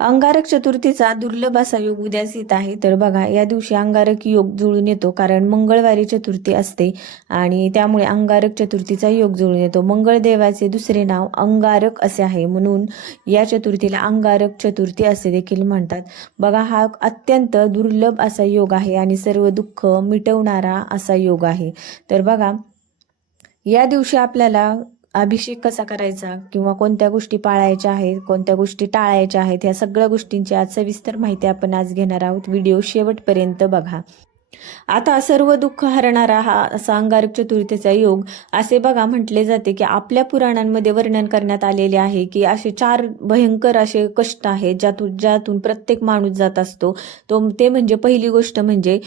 अंगारक चतुर्थीचा दुर्लभ असा योग उद्याच येत आहे. तर बघा, या दिवशी अंगारक योग जुळून येतो, कारण मंगळवारी चतुर्थी असते आणि त्यामुळे अंगारक चतुर्थीचा योग जुळून येतो. मंगळदेवाचे दुसरे नाव अंगारक असे आहे, म्हणून या चतुर्थीला अंगारक चतुर्थी असे देखील म्हणतात. बघा, हा अत्यंत दुर्लभ असा योग आहे आणि सर्व दुःख मिटवणारा असा योग आहे. तर बघा, या दिवशी आपल्याला अभिषेक कसा करायचा किंवा कोणत्या गोष्टी पाळायच्या आहेत, कोणत्या गोष्टी टाळायच्या आहेत, या सगळ्या गोष्टींची आज सविस्तर माहिती आपण आज घेणार आहोत. व्हिडिओ शेवटपर्यंत बघा. आता सर्व दुःख हरणारा हा असा अंगारक चतुर्थीचा योग असे बघा म्हटले जाते की आपल्या पुराणांमध्ये वर्णन करण्यात आलेले आहे की असे 4 भयंकर असे कष्ट आहेत ज्यातून प्रत्येक माणूस जात असतो. ते म्हणजे पहिली गोष्ट म्हणजे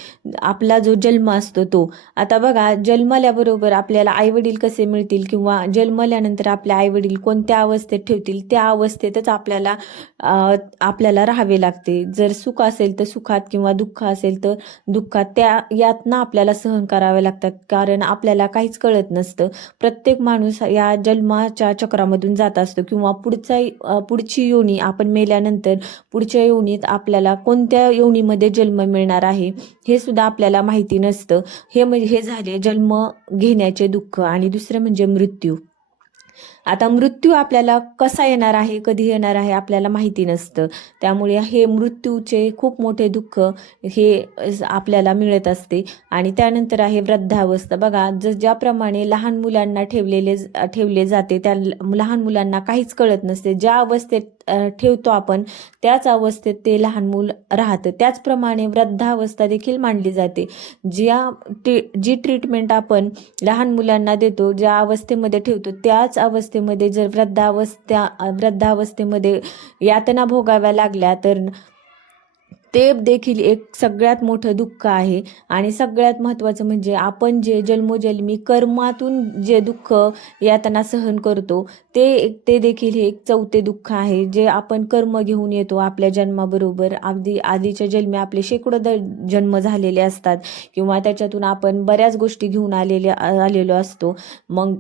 आपला जो जन्म असतो तो. आता बघा, जन्मल्याबरोबर आपल्याला आईवडील कसे मिळतील किंवा जन्मल्यानंतर आपले आईवडील कोणत्या अवस्थेत ठेवतील, त्या अवस्थेतच आपल्याला राहावे लागते. जर सुख असेल तर सुखात किंवा दुःख असेल तर दुःखात. त्या यातना आपल्याला सहन कराव्या लागतात, कारण आपल्याला काहीच कळत नसतं. प्रत्येक माणूस या जन्माच्या चक्रामधून जात असतो किंवा पुढची योनी आपण मेल्यानंतर पुढच्या योनीत आपल्याला कोणत्या योनीमध्ये जन्म मिळणार आहे हे सुद्धा आपल्याला माहिती नसतं. हे झाले जन्म घेण्याचे दुःख. आणि दुसरं म्हणजे मृत्यू. आता मृत्यू आपल्याला कसा येणार आहे, कधी येणार आहे आपल्याला माहिती नसतं. त्यामुळे हे मृत्यूचे खूप मोठे दुःख हे आपल्याला मिळत असते. आणि त्यानंतर आहे वृद्धावस्था. बघा, ज्याप्रमाणे लहान मुलांना ठेवले जाते, त्या लहान मुलांना काहीच कळत नसते. ज्या अवस्थेत ठेवतो आपण त्याच अवस्थेत ते लहान मूल राहतं. त्याचप्रमाणे वृद्धावस्था देखील मांडली जाते. जी ट्रीटमेंट आपण लहान मुलांना देतो, ज्या अवस्थेमध्ये ठेवतो त्याच अवस्थेमध्ये जर वृद्धावस्थेमध्ये यातना भोगाव्या लागल्या तर ते देखील एक सगळ्यात मोठं दुःख आहे. आणि सगळ्यात महत्त्वाचं म्हणजे आपण जे जन्मोजन्मी कर्मातून जे दुःख यातना सहन करतो ते देखील हे एक चौथे दुःख आहे, जे आपण कर्म घेऊन येतो आपल्या जन्माबरोबर. आधीच्या जन्मी आपले शेकडो जन्म झालेले असतात किंवा त्याच्यातून आपण बऱ्याच गोष्टी घेऊन आलेलो असतो. मग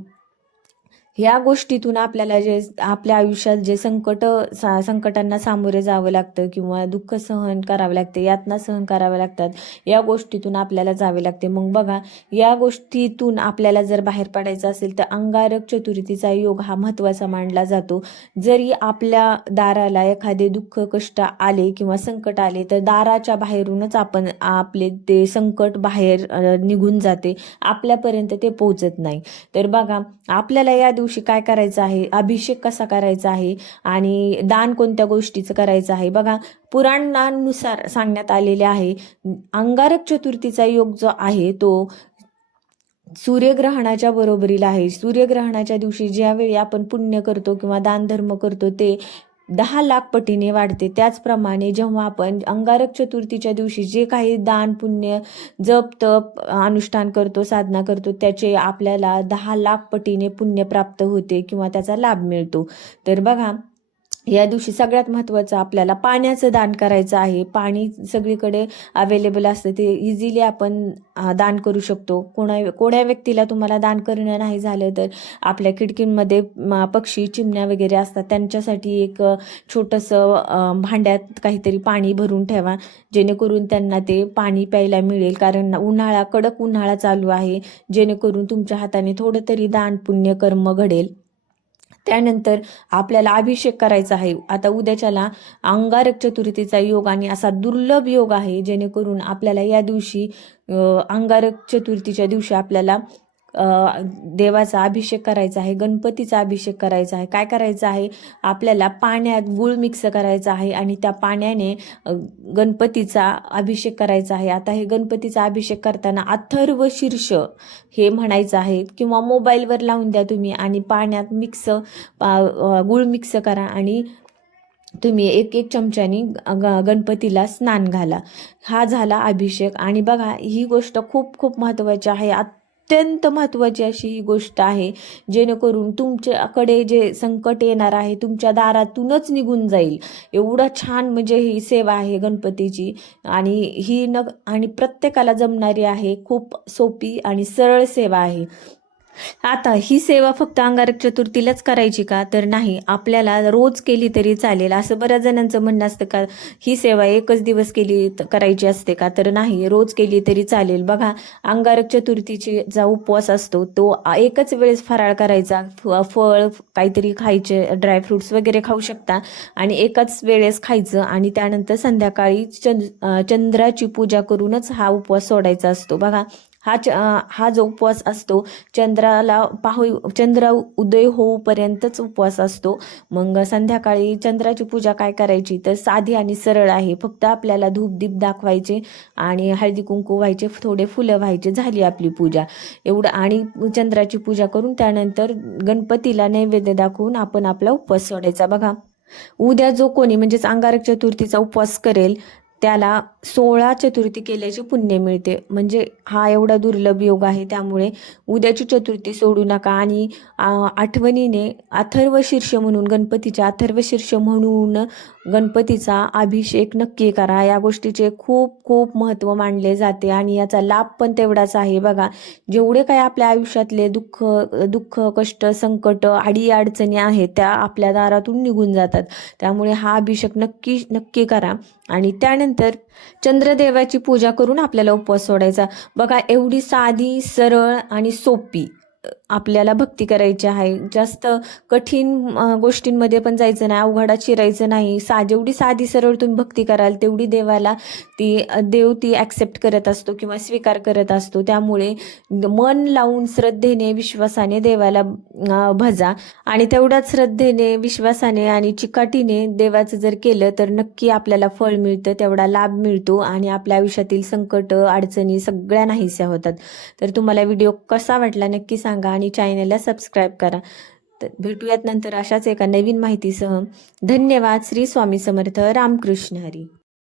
ह्या गोष्टीतून आपल्याला जे आपल्या आयुष्यात जे संकटांना सामोरे जावं लागतं किंवा दुःख सहन करावं लागते, यातना सहन कराव्या लागतात, या गोष्टीतून आपल्याला जावे लागते. मग बघा, या गोष्टीतून आपल्याला जर बाहेर पडायचं असेल तर अंगारक चतुर्थीचा योग हा महत्त्वाचा मानला जातो. जरी आपल्या दाराला एखादे दुःख कष्ट आले किंवा संकट आले तर दाराच्या बाहेरूनच आपले ते संकट बाहेर निघून जाते, आपल्यापर्यंत ते पोहोचत नाही. तर बघा, आपल्याला या दिवशी काय करायचं आहे, अभिषेक कसा करायचा आहे आणि दान कोणत्या गोष्टीचं करायचं आहे. बघा, पुराणांनुसार सांगण्यात आलेले आहे, अंगारक चतुर्थीचा योग जो आहे तो सूर्यग्रहणाच्या बरोबरीला आहे. सूर्यग्रहणाच्या दिवशी ज्यावेळी आपण पुण्य करतो किंवा दानधर्म करतो ते 10,00,000 पटीने वाढते. त्याचप्रमाणे जेव्हा आपण अंगारक चतुर्थीच्या दिवशी जे काही दान पुण्य जप तप अनुष्ठान करतो, साधना करतो, त्याचे आपल्याला 10,00,000 पटीने पुण्य प्राप्त होते किंवा त्याचा लाभ मिळतो. तर बघा, या दिवशी सगळ्यात महत्त्वाचं आपल्याला पाण्याचं दान करायचं आहे. पाणी सगळीकडे अवेलेबल असतं, ते इझिली आपण दान करू शकतो. कोण्या व्यक्तीला तुम्हाला दान करणं नाही झालं तर आपल्या खिडकींमध्ये पक्षी चिमण्या वगैरे असतात, त्यांच्यासाठी एक छोटंसं भांड्यात काहीतरी पाणी भरून ठेवा, जेणेकरून त्यांना ते पाणी प्यायला मिळेल. कारण कडक उन्हाळा चालू आहे, जेणेकरून तुमच्या हाताने थोडं तरी दान पुण्य कर्म घडेल. त्यानंतर आपल्याला अभिषेक करायचा आहे. आता उद्याच्याला अंगारक चतुर्थीचा योग आणि असा दुर्लभ योग आहे, जेणेकरून आपल्याला या दिवशी अंगारक चतुर्थीच्या दिवशी आपल्याला देवाचा अभिषेक करायचा आहे, गणपतीचा अभिषेक करायचा आहे. काय करायचं आहे, आपल्याला पाण्यात गूळ मिक्स करायचा आहे आणि त्या पाण्याने गणपतीचा अभिषेक करायचा आहे. आता हे गणपतीचा अभिषेक करताना अथर्व शीर्ष हे म्हणायचं आहे किंवा मोबाईलवर लावून द्या तुम्ही आणि पाण्यात गूळ मिक्स करा आणि तुम्ही एक चमच्यानी गणपतीला स्नान घाला. हा झाला अभिषेक. आणि बघा, ही गोष्ट खूप खूप महत्त्वाची आहे, अत्यंत महत्त्वाची अशी ही गोष्ट आहे, जेणेकरून तुमच्याकडे जे संकट येणार आहे तुमच्या दारातूनच निघून जाईल. एवढं छान म्हणजे ही सेवा आहे गणपतीची. आणि प्रत्येकाला जमणारी आहे, खूप सोपी आणि सरळ सेवा आहे. आता ही सेवा फक्त अंगारक चतुर्थीलाच करायची का? तर नाही, आपल्याला रोज केली तरी चालेल. असं बऱ्याच जणांचं म्हणणं असतं का ही सेवा एकच दिवस करायची असते का? तर नाही, रोज केली तरी चालेल. बघा, अंगारक चतुर्थीची जो उपवास असतो तो एकच वेळेस फराळ करायचा. फळ काहीतरी खायचे, ड्रायफ्रुट्स वगैरे खाऊ शकता आणि एकाच वेळेस खायचं आणि त्यानंतर संध्याकाळी चंद्राची पूजा करूनच हा उपवास सोडायचा असतो. बघा, हा जो उपवास असतो चंद्र उदय होऊपर्यंतच उपवास असतो. मग संध्याकाळी चंद्राची पूजा काय करायची तर साधी आणि सरळ आहे. फक्त आपल्याला धूप दीप दाखवायचे आणि हळदी कुंकू व्हायचे, थोडे फुलं व्हायचे, झाली आपली पूजा एवढं. आणि चंद्राची पूजा करून त्यानंतर गणपतीला नैवेद्य दाखवून आपण आपला उपवास सोडायचा. बघा, उद्या जो कोणी म्हणजेच अंगारक चतुर्थीचा उपवास करेल त्याला 16 चतुर्थी केल्याचे पुण्य मिळते. म्हणजे हा एवढा दुर्लभ योग आहे. त्यामुळे उद्याची चतुर्थी सोडू नका आणि आठवणीने अथर्व शीर्ष म्हणून गणपतीच्या अथर्व शीर्ष म्हणून गणपतीचा अभिषेक नक्की करा. या गोष्टीचे खूप खूप महत्त्व मानले जाते आणि याचा लाभ पण तेवढाच आहे. बघा, जेवढे काही आपल्या आयुष्यातले दुःख कष्ट संकट अडीअडचणी आहेत त्या आपल्या दारातून निघून जातात. त्यामुळे हा अभिषेक नक्की करा आणि त्यानंतर चंद्रदेवाची पूजा करून आपल्याला उपवास सोडायचा. बघा, एवढी साधी सरळ आणि सोपी आपल्याला भक्ती करायची आहे. जास्त कठीण गोष्टींमध्ये पण जायचं नाही, अवघडात शिरायचं नाही. जेवढी साधी सरळ तुम्ही भक्ती कराल तेवढी देव ती ॲक्सेप्ट करत असतो किंवा स्वीकार करत असतो. त्यामुळे मन लावून श्रद्धेने विश्वासाने देवाला भजा आणि तेवढ्याच श्रद्धेने विश्वासाने आणि चिकाटीने देवाचं जर केलं तर नक्की आपल्याला फळ मिळतं, तेवढा लाभ मिळतो आणि आपल्या आयुष्यातील संकट अडचणी सगळ्या नाहीशा होतात. तर तुम्हाला व्हिडिओ कसा वाटला नक्की सांगा आणि चॅनलला सबस्क्राईब करा. तर भेटूयात नंतर अशाच एका नवीन माहितीसह. धन्यवाद. श्री स्वामी समर्थ. रामकृष्ण हरी.